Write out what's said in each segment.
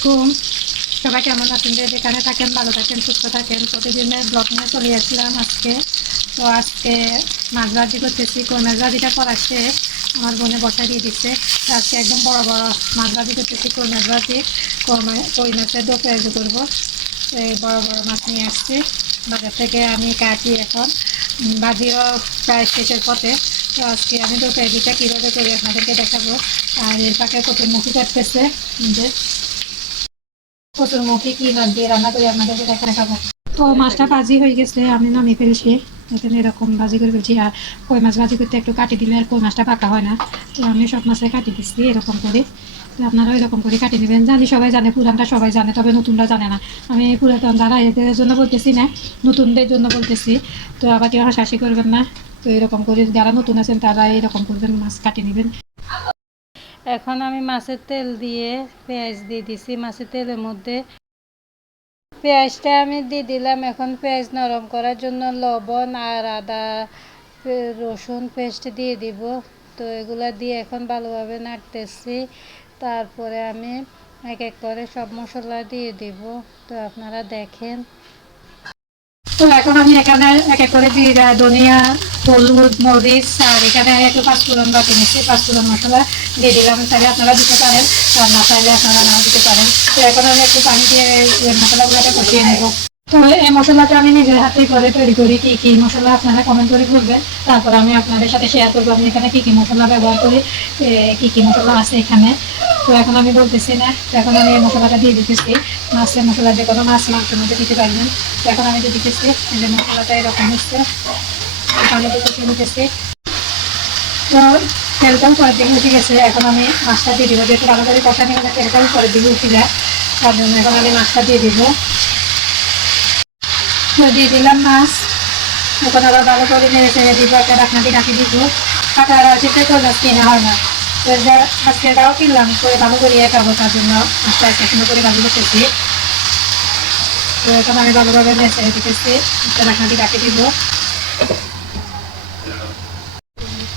তো সবাই কেমন আছেন? যে যেখানে থাকেন, ভালো থাকেন, সুস্থ থাকেন, প্রতিদিনের ব্লগ নিয়ে চলে আসছিলাম আজকে। তো আজকে মাছ করতেছি কই মাছ করা শেষ। আমার বোনে বসা দিয়ে দিচ্ছে আজকে একদম বড় বড় মাছ ভাজি করতেছি কই মাছ কই মাছের দো করব। এই বড় বড় মাছ নিয়ে আসছি। বাজার থেকে আমি কাটি এখন। ভাজিও প্রায় শেষের পথে। তো আজকে আমি পেঁয়াজিটা কীভাবে করি আপনাদেরকে দেখাবো। আর এর পাকে কত মুখি কাটতেছে মুখে কি মাছ দিয়ে রান্না করে আপনাদেরকে দেখা দেখাবো। তো মাছটা ভাজি হয়ে গেছে, আমি নামিয়ে ফেলছি। এখানে এরকম ভাজি করে ফেলছি। আর কই মাছ ভাজি করতে একটু কাটি দিলে আর কই মাছটা পাকা হয় না। তো আমি সব মাছে কাটি দিচ্ছি এরকম করে। তো আপনারাও এরকম করে কাটি নেবেন। জানি সবাই জানে পুরানটা সবাই জানে, তবে নতুনরা জানে না। আমি পুরাতন যারা এদের জন্য বলতেছি না, নতুনদের জন্য বলতেছি। তো আবার কেউ হাসাহাসি করবেন না। তো এরকম করে যারা নতুন আছেন তারা এরকম করবেন, মাছ কাটি নেবেন। এখন আমি মাছের তেল দিয়ে পেঁয়াজ দিয়ে দিছি। মাছের তেলের মধ্যে পেঁয়াজটা আমি দিয়ে দিলাম। এখন পেঁয়াজ নরম করার জন্য লবণ আর আদা রসুন পেস্ট দিয়ে দিব। তো এগুলা দিয়ে এখন ভালোভাবে নাড়তেছি। তারপরে আমি এক এক করে সব মশলা দিয়ে দিব। তো আপনারা দেখেন তো এখন আমি এখানে এক এক করে জিরা, ধনিয়া, হলুদ, মরিচ, আর এখানে একটু পাঁচফোড়ন বাটি নিচ্ছি পাঁচফোড়ন মশলা দিয়ে দিলাম। তাহলে আপনারা দিতে পারেন আর না চাইলে আপনারা নাও দিতে পারেন। তো এখন আমি একটু পানি দিয়ে এই মশলাগুলোকে কষিয়ে নেব। তো এই মশলাটা আমি নিজের হাতে করে তৈরি করি, কি কি মশলা আপনারা কমেন্ট করে বলবেন। তারপর আমি আপনাদের সাথে শেয়ার করব আমি এখানে কি কি মশলা ব্যবহার করি কি কি মশলা আছে এখানে। তো এখন আমি বলতেছি না, তো এখন আমি এই মশলাটা দিয়ে দিতেছি। মাছের মশলা যে কোনো মাছ মাংসের মধ্যে দিতে পারবেন। তো এখন আমি দিয়ে দিতেছি যে মশলাটা এরকম হচ্ছে। ভালো করে নিতেছি তো তেলটাও পরের দিকে উঠে গেছে। এখন আমি মাছটা দিয়ে দিব, যেহেতু ভালো করে কষা নিয়ে তেলটাও পরের দিকে উঠে যায়। তার জন্য এখন আমি মাছটা দিয়ে দিব। তো দিয়ে দিলাম মাছ। এখন আবার ভালো করে নেড়ে চেড়ে দিব, একটা দিয়ে ঢাকি দিব। কাটা চিন্তা করলাম কিনা হয় না। তো আজকে এটাও কিনলাম ইয়ে খাব তার জন্য করে তো এখন আমি ভালোভাবে দিতেছি। ঢাকনা দিব।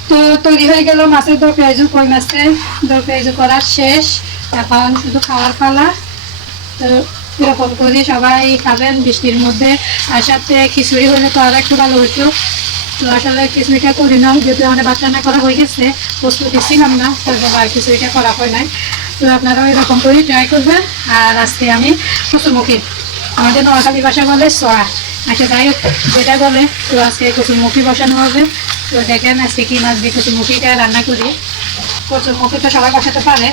তো তৈরি হয়ে গেল মাছের দর পেঁয়াজু কই মাছের দর পেঁয়াজু করা শেষ। এখন শুধু খাওয়ার পালা। তো এরকম করে সবাই খাবেন, বৃষ্টির মধ্যে। আর সাথে খিচুড়ি হলে তো আর একটু ভালো হতো। তো আসলে খিচুড়িটা করি না যেহেতু আমাদের বাচ্চা করা হয়ে গেছে। প্রস্তুতি ছিলাম না তার জন্য আর খিচুড়িটা করা হয় নাই। তো আপনারাও এরকম করে ট্রাই করবেন। আর আজকে আমি কচুরমুখী আমাদের নোয়াখালী ভাষা বলে সরা আচ্ছা যাই হোক, যেটা বলে, তো আজকে কচুরমুখী বসানো হবে। তো দেখেন আজকে কি মাছ দিয়ে কচুরমুখীটা রান্না করি। কচুরমুখী তো সবাই বসাতে পারে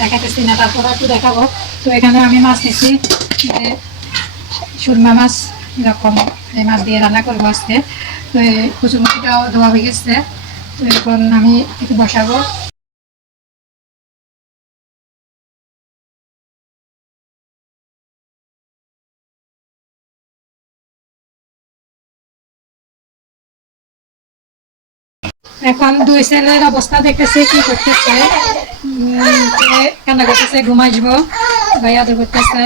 দেখাতেছি না, তারপর একটু দেখাবো। তো এখানে আমি মাছ নিচ্ছি সুরমা মাছ, এরকম এই মাছ দিয়ে রান্না করব আজকে। তো এই কচুরমুখিটাও ধোয়া হয়ে গেছে। তো এখন আমি একটু বসাবো। এখন দুই ছেলের অবস্থা দেখতেছে, কি করতেছে। কান্না করতেছে, ঘুমাইব। ভাই আদর করতেছে।